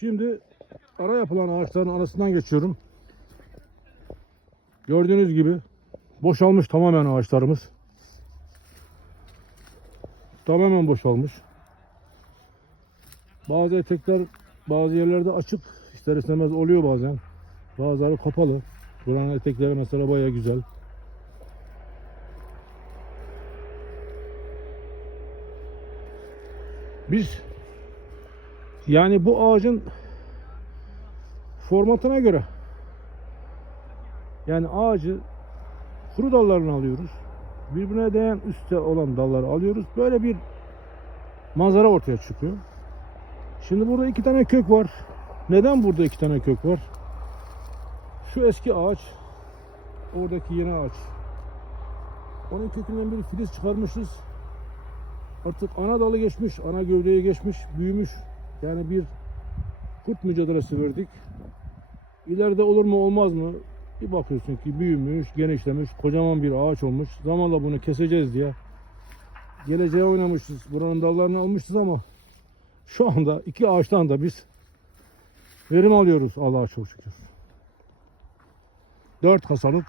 Şimdi ara yapılan ağaçların arasından geçiyorum. Gördüğünüz gibi boşalmış tamamen ağaçlarımız. Tamamen boşalmış. Bazı etekler bazı yerlerde açık ister istemez oluyor bazen. Bazıları kapalı. Buranın etekleri mesela baya güzel. Biz yani bu ağacın formatına göre yani ağacı kuru dallarını alıyoruz. Birbirine değen üstte olan dalları alıyoruz. Böyle bir manzara ortaya çıkıyor. Şimdi burada iki tane kök var. Neden burada iki tane kök var? Şu eski ağaç, oradaki yeni ağaç. Onun kökünden bir filiz çıkarmışız. Artık ana dalı geçmiş, ana gövdeye geçmiş, büyümüş. Yani bir kurt mücadelesi verdik. İleride olur mu olmaz mı? Bir bakıyorsun ki büyümüş, genişlemiş, kocaman bir ağaç olmuş. Zamanla bunu keseceğiz diye. Geleceğe oynamışız. Buranın dallarını almışız ama şu anda iki ağaçtan da biz verim alıyoruz Allah'a çok şükür. Dört kasalık,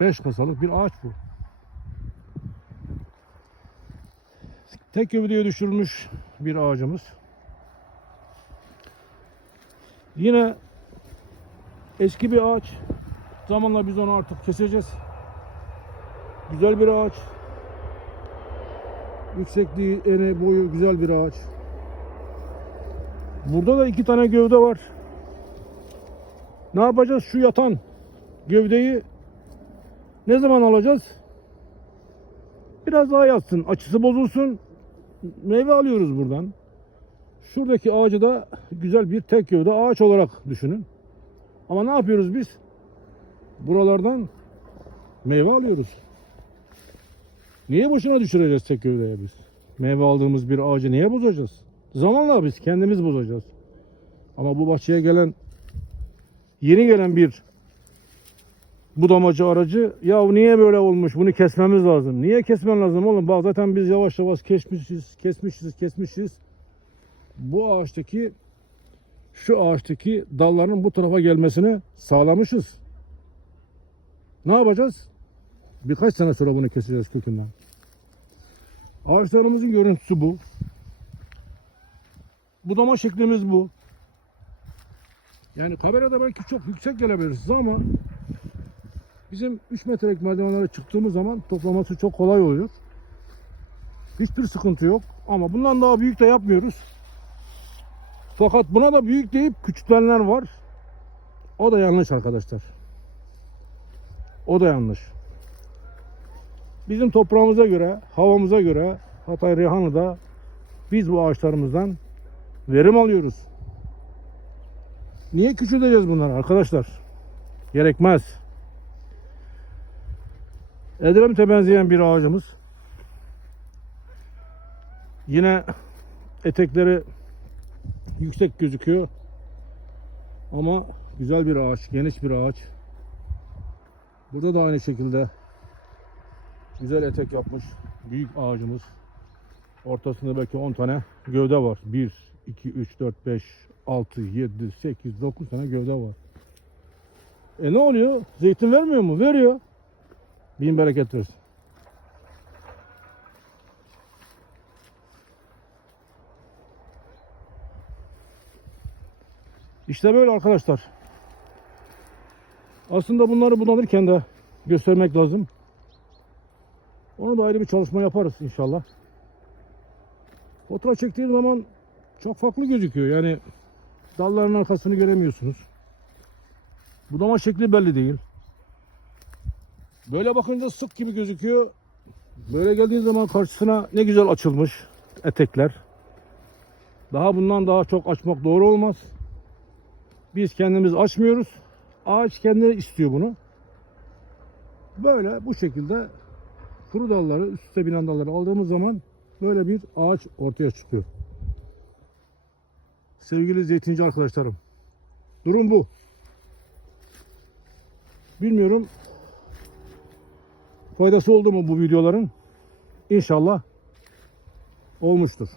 beş kasalık bir ağaç bu. Tek gövdeye düşürülmüş bir ağacımız. Yine eski bir ağaç. Zamanla biz onu artık keseceğiz. Güzel bir ağaç. Yüksekliği, eni, boyu güzel bir ağaç. Burada da iki tane gövde var. Ne yapacağız? Şu yatan gövdeyi ne zaman alacağız? Biraz daha yatsın, açısı bozulsun. Meyve alıyoruz buradan. Şuradaki ağacı da güzel bir tek gövde ağaç olarak düşünün. Ama ne yapıyoruz biz? Buralardan meyve alıyoruz. Niye boşuna düşüreceğiz tek gövdeye biz? Meyve aldığımız bir ağacı niye bozacağız? Zamanla biz kendimiz bozacağız. Ama bu bahçeye gelen yeni gelen bir budamacı aracı ya niye böyle olmuş bunu kesmemiz lazım. Niye kesmen lazım oğlum? Bak zaten biz yavaş yavaş kesmişiz, kesmişiz, kesmişiz. Bu ağaçtaki şu ağaçtaki dalların bu tarafa gelmesini sağlamışız. Ne yapacağız? Birkaç sene sonra bunu keseceğiz kökünden. Ağaçlarımızın görüntüsü bu. Budama şeklimiz bu. Yani kamerada belki çok yüksek gelebiliriz ama bizim 3 metrelik merdivenlere çıktığımız zaman toplaması çok kolay oluyor. Hiçbir sıkıntı yok. Ama bundan daha büyük de yapmıyoruz. Fakat buna da büyük deyip küçültenler var. O da yanlış arkadaşlar. O da yanlış. Bizim toprağımıza göre, havamıza göre Hatay Rihanlı'da biz bu ağaçlarımızdan verim alıyoruz. Niye küçülteceğiz bunları arkadaşlar? Gerekmez. Edremit'e benzeyen bir ağacımız. Yine etekleri yüksek gözüküyor. Ama güzel bir ağaç, geniş bir ağaç. Burada da aynı şekilde güzel etek yapmış büyük ağacımız. Ortasında belki 10 tane gövde var. 1, 2, 3, 4, 5, 6, 7, 8, 9 tane gövde var. E ne oluyor? Zeytin vermiyor mu? Veriyor. Bin bereket versin. İşte böyle arkadaşlar. Aslında bunları budanırken de göstermek lazım. Onu da ayrı bir çalışma yaparız inşallah. Fotoğraf çektiğim zaman çok farklı gözüküyor. Yani dalların arkasını göremiyorsunuz. Budama şekli belli değil. Böyle bakınca sık gibi gözüküyor. Böyle geldiğin zaman karşısına ne güzel açılmış etekler. Daha bundan daha çok açmak doğru olmaz. Biz kendimiz açmıyoruz. Ağaç kendi istiyor bunu. Böyle bu şekilde kuru dalları, üst üste binen dalları aldığımız zaman böyle bir ağaç ortaya çıkıyor. Sevgili zeytinci arkadaşlarım. Durum bu. Bilmiyorum faydası oldu mu bu videoların? İnşallah olmuştur.